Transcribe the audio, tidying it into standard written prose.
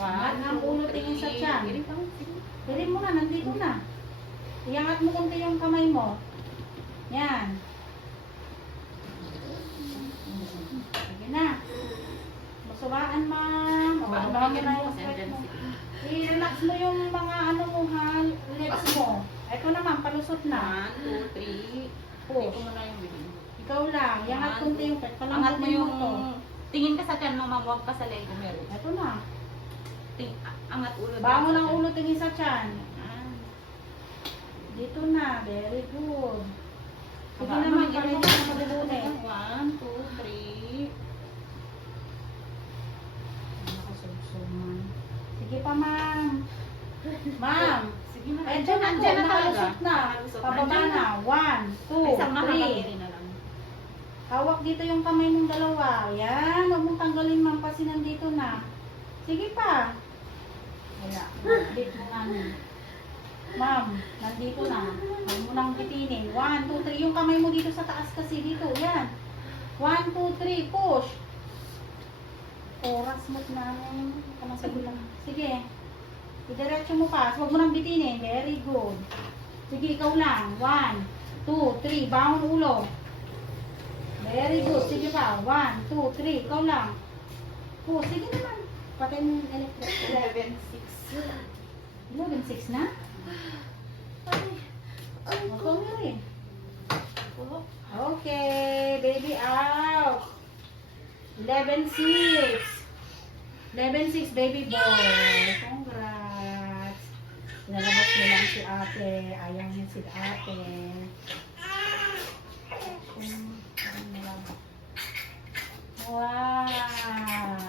Angat One, ng two, ulo, tingin sa three. tiyan. Dili pa. Sige. Dali mo na, nandito na. Iangat mo konti yung kamay mo. Yan. Sige na. Masubaan, ma'am. O, Paano baba mo bigyan na mo? yung sweat mo. Tendency. I-relax mo yung mga ano mo ha, legs mo. Ito naman, palusot na. 1, 2, 3. Push. Ito mo na yung bilhin. Ikaw lang. Iangat konti yung pet. Angat mo yung... to. Tingin ka sa tiyan mo, ma'am. Huwag ka sa leg. Meron. Ito na. Angat ulo. Bangon sa ang tiyan. ulo, tingin sa tiyan. Ah. Dito na. Very good. Sige Baba naman, mo, pareho ganito. na mabubunin. 1, 2, 3. Nakasubsob man. Sige pa, ma'am. Ma'am. Sige na. Eh, dyan ako. Andyan na talaga. Nakalusot na. Nakalusot. Pababa Andyan na. 1, 2, Isang 3. nakakagiri na lang. Hawak dito yung kamay mong dalawa. Yan. Huwag mong tanggalin, ma'am, kasi nandito na. Sige pa. Wala. Bit mo nga nun. Ma'am, nandito na. Huwag mo nang bitinin. 1, 2, 3. Yung kamay mo dito sa taas kasi dito. Yan. 1, 2, 3. Push. Oras mo't namin. Kamasabi lang. Sige. Idiretso mo pa. Huwag mo nang bitinin. Very good. Sige, ikaw lang. 1, 2, 3. Bangon ulo. Very good. Sige pa. 1, 2, 3. Ikaw lang. Oh, sige naman. Patay mo yung electric. 11, 11, 6 na? Ikaw na rin. 6. Okay. Baby out. 11, 6. 11, 6. Baby boy. Congrats. Nalabas mo lang si ate. Ayaw niya si ate. Wow.